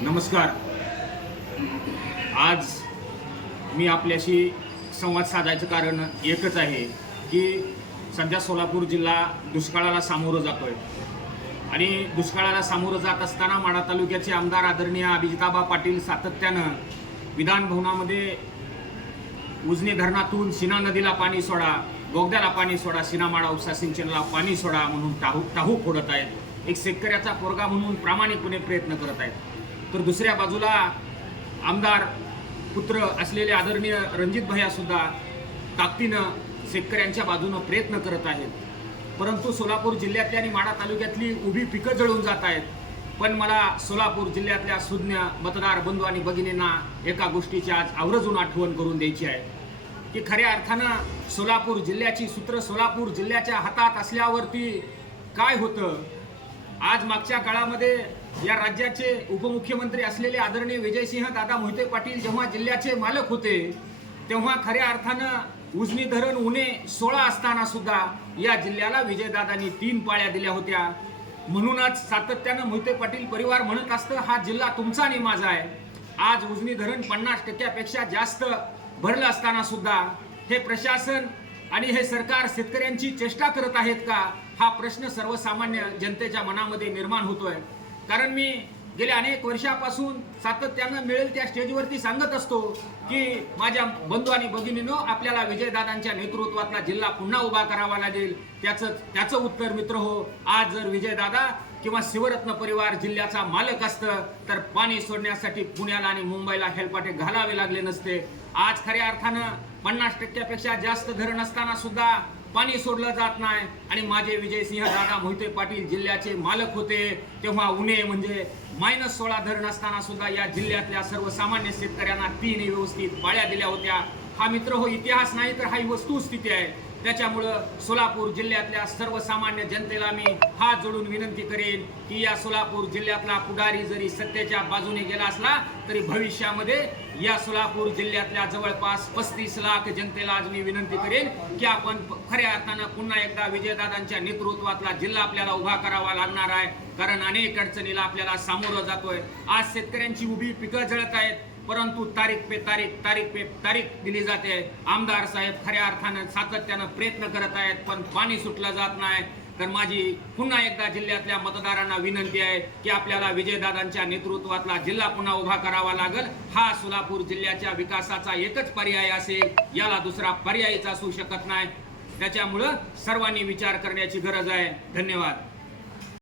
नमस्कार. आज मी आपल्याशी संवाद साधायचं कारण एकच आहे की सध्या सोलापूर जिल्हा दुष्काळाला सामोरं जातोय आणि दुष्काळाला सामोरं जात असताना माढा तालुक्याचे आमदार आदरणीय अभिजिताबा पाटील सातत्यानं विधानभवनामध्ये उजनी धरणातून सीना नदीला पाणी सोडा, बोगद्याला पाणी सोडा, सीना माडा उपसा सिंचनला पाणी सोडा म्हणून टाहू फोडत आहेत. एक शेतकऱ्याचा पोरगा म्हणून प्रामाणिकपणे प्रयत्न करत आहेत. तर दुसऱ्या बाजूला आमदार पुत्र असलेले आदरणीय रणजित भैया सुद्धा ताकदीनं शेतकऱ्यांच्या बाजूनं प्रयत्न करत आहेत. परंतु सोलापूर जिल्ह्यातली आणि माढा तालुक्यातली उभी पिकं जळून जात आहेत. पण मला सोलापूर जिल्ह्यातल्या सुज्ञ मतदार बंधू आणि भगिनींना एका गोष्टीची आज आवर्जून आठवण करून द्यायची आहे की खऱ्या अर्थानं सोलापूर जिल्ह्याची सूत्र सोलापूर जिल्ह्याच्या हातात असल्यावरती काय होतं. आज मागच्या काळामध्ये या राज्याचे उपमुख्यमंत्री असलेले आदरणीय विजयसिंह दादा मोहिते पाटील जेव्हा जिल्ह्याचे मालक होते तेव्हा खऱ्या अर्थानं उजनी धरण उणे 16 असताना सुद्धा या जिल्ह्याला विजयदादांनी 3 पाळ्या दिल्या होत्या. म्हणूनच सातत्यानं मोहिते पाटील परिवार म्हणत असतं हा जिल्हा तुमचा आणि माझा आहे. आज उजनी धरण 50% जास्त भरलं असताना सुद्धा हे प्रशासन आणि हे सरकार शेतकऱ्यांची चेष्टा करत आहेत का, हा प्रश्न सर्वसामान्य जनतेच्या मनामध्ये निर्माण होतोय. कारण मी गेल्या अनेक वर्षापासून सातत्यानं मिळेल त्या स्टेजवरती सांगत असतो की माझ्या बंधू आणि भगिनींनो, आपल्याला विजयदादांच्या नेतृत्वातला जिल्हा पुन्हा उभा करावा लागेल. त्याचं उत्तर मित्र हो, आज जर विजयदादा किंवा शिवरत्न परिवार जिल्ह्याचा मालक असतं तर पाणी सोडण्यासाठी पुण्याला आणि मुंबईला हेलपाटे घालावे लागले नसते. आज खऱ्या अर्थानं 50% जास्त धरण असताना सुद्धा पाणी सोडलं जात नाही. आणि माझे विजयसिंह दादा मोहिते पाटील जिल्ह्याचे मालक होते तेव्हा उणे म्हणजे -16 धरण असताना सुद्धा या जिल्ह्यातल्या सर्वसामान्य शेतकऱ्यांना 3 व्यवस्थित पाळ्या दिल्या होत्या. हा मित्र हो इतिहास नाही तर हा वस्तुस्थिती आहे. त्याच्यामुळं सोलापूर जिल्ह्यातल्या सर्वसामान्य जनतेला मी हात जोडून विनंती करेन की या सोलापूर जिल्ह्यातला पुढारी जरी सत्तेच्या बाजूने गेला असला तरी भविष्यामध्ये या सोलापूर जिल्ह्यातल्या जवळपास 35 लाख जनतेला आज मी विनंती करेन की आपण खऱ्या अर्थानं पुन्हा एकदा विजयदादांच्या नेतृत्वातला जिल्हा आपल्याला उभा करावा लागणार आहे. कारण अनेक अडचणीला आपल्याला सामोरं जातोय. आज शेतकऱ्यांची उभी पिकं जळत आहेत परंतु तारीख पे तारीख दिली जाते. आमदार साहेब खऱ्या अर्थानं सातत्यानं प्रयत्न करत आहेत पण पाणी सुटलं जात नाही. तर माझी पुन्हा एकदा जिल्ह्यातल्या मतदारांना विनंती आहे की आपल्याला विजयदादांच्या नेतृत्वातला जिल्हा पुन्हा उभा करावा लागेल. हा सोलापूर जिल्ह्याच्या विकासाचा एकच पर्याय असेल, याला दुसरा पर्यायच असू शकत नाही. त्याच्यामुळं सर्वांनी विचार करण्याची गरज आहे. धन्यवाद.